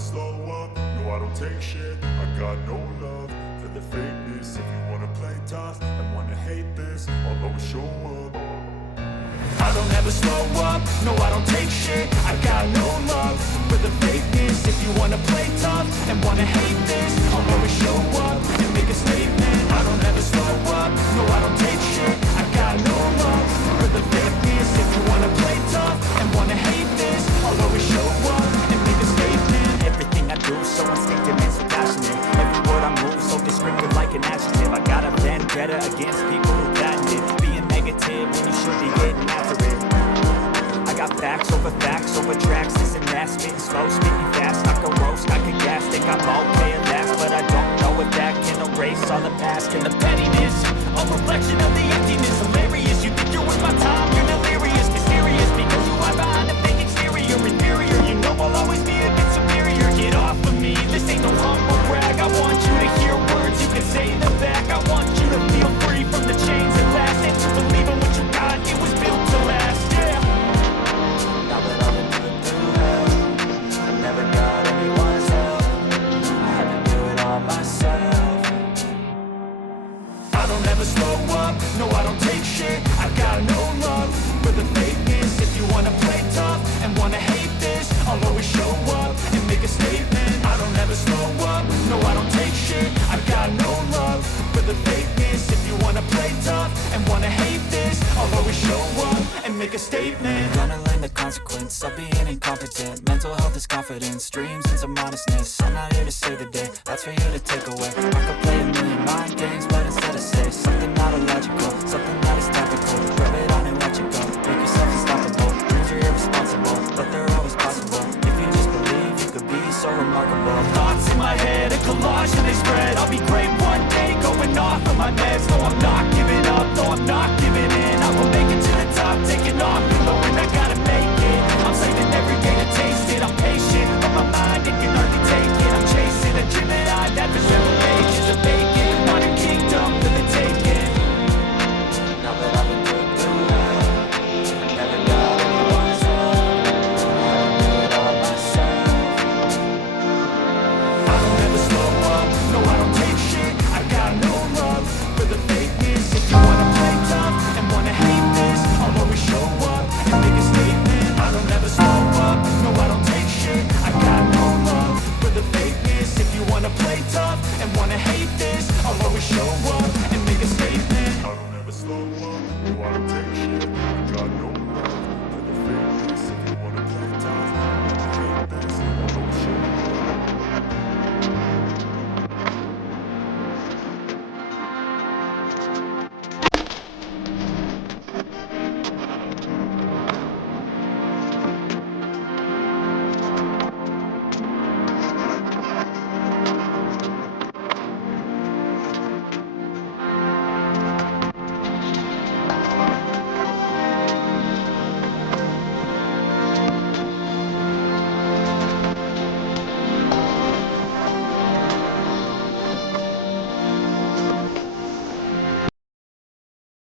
slow up, no I don't take shit. I got no love for the fakeness. If you wanna play tough and wanna hate this, I'll always show up. I don't ever slow up, no I don't take shit. I got no love for the fakeness. If you wanna play tough and wanna hate this, I'll always show up and make a statement. I don't ever slow up, no I don't take shit. I got no love for the fakeness. If you wanna play tough and wanna hate this, I'll always show up and make a statement. Everything I do so instinctive and so passionate. Every word I move so descriptive like an adjective. I got a vendetta against people who patented being negative when you should be getting after it. I got facts over tracks, this and that. Spitting slow, speaking fast, I can roast, I can gas. Think I'm okay at last, but I don't know if that can erase all the past. And the pettiness, a reflection of the emptiness. Hilarious, you think you're worth my time, you're delirious. Mysterious, because you are behind a fake exterior. Inferior, you know I'll always be a bit superior. Get off of me, this ain't no humble brag. I want you to hear words you can say in the back. I want you to feel free from the chains at last, and to believe in what you got, it was built to last, yeah. Now that I've been put through hell, I never got anyone's help. I had to do it all myself. I don't ever slow up, no I don't take shit. I got no love for the fakeness. If you wanna play tough and wanna hate this, I'll always show up and make a statement. I don't ever slow up, no I don't take shit. I got no love for the fakeness. If you wanna play tough and wanna hate this, I'll always show up and make a statement. Gonna learn the consequence of being incompetent. Mental health is confidence, dreams and some honestness. I'm not here to save the day, that's for you to take away. I could play a million mind games, but instead I say something not illogical, something that is topical. Rub it on and watch it go, make yourself unstoppable. Dreams are irresponsible, but they're always possible. If you just believe, you could be so remarkable. Thoughts in my head, a collage and they spread. I'll be great one day, going off of my meds. No, I'm not giving up, no, I'm not giving in. I will make it to the top, taking off and knowing I gotta make it. I'm saving every day to taste it. I'm patient, but my mind, it can hardly take it. I'm chasing a dream that I've had for several ages of vacant. Modern kingdom for the taking. Now that I've been put through hell, I never got anyone's help. I had to do it all myself. I don't ever slow up, no I don't take shit. I got no love for the fakeness. If you wanna play tough and wanna hate this, I'll always show up and make a statement. I don't ever slow up, no I don't take shit. I got no love for the fakeness. If you wanna play tough and wanna hate this, I'll always show up